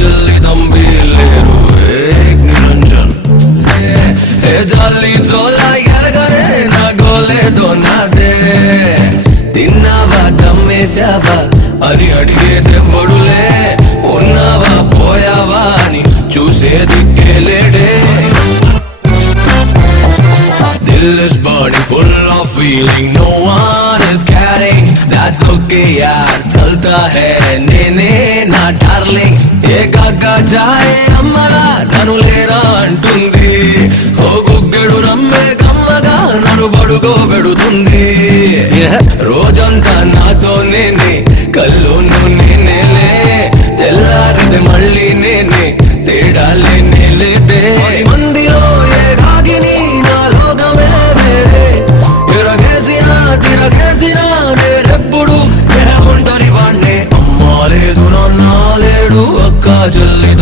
జల్లి తంబి లేరు ఏక్ నిరంజన్ ఏ జల్లి జోలా ఎరగరే నా గోలేదో నాదే తిన్నావా దమ్మేశావా అని అడిగేదెవ్వడులే ఉన్నావా పోయావా అని చూసేది లేడే Dill is burning full of feeling no one is caring that's okay yaar chalta hai nene na darling ekaka jaye ammala nanu lera antundi ho goggedu ramme kammaga nanu badugo bedutundi రోజంతా నాతో నేనే కల్లోను నేనే లే తెల్లారితే మళ్ళీ నేనే తేడాలే నేలేదే మందిలో ఏ రాగిని నా లోకమే వేరే తిరగేసినా నేనెప్పుడు ఒంటరి వాణ్ణే అమ్మా లేదు నాన్న లేడు అక్క చెల్లి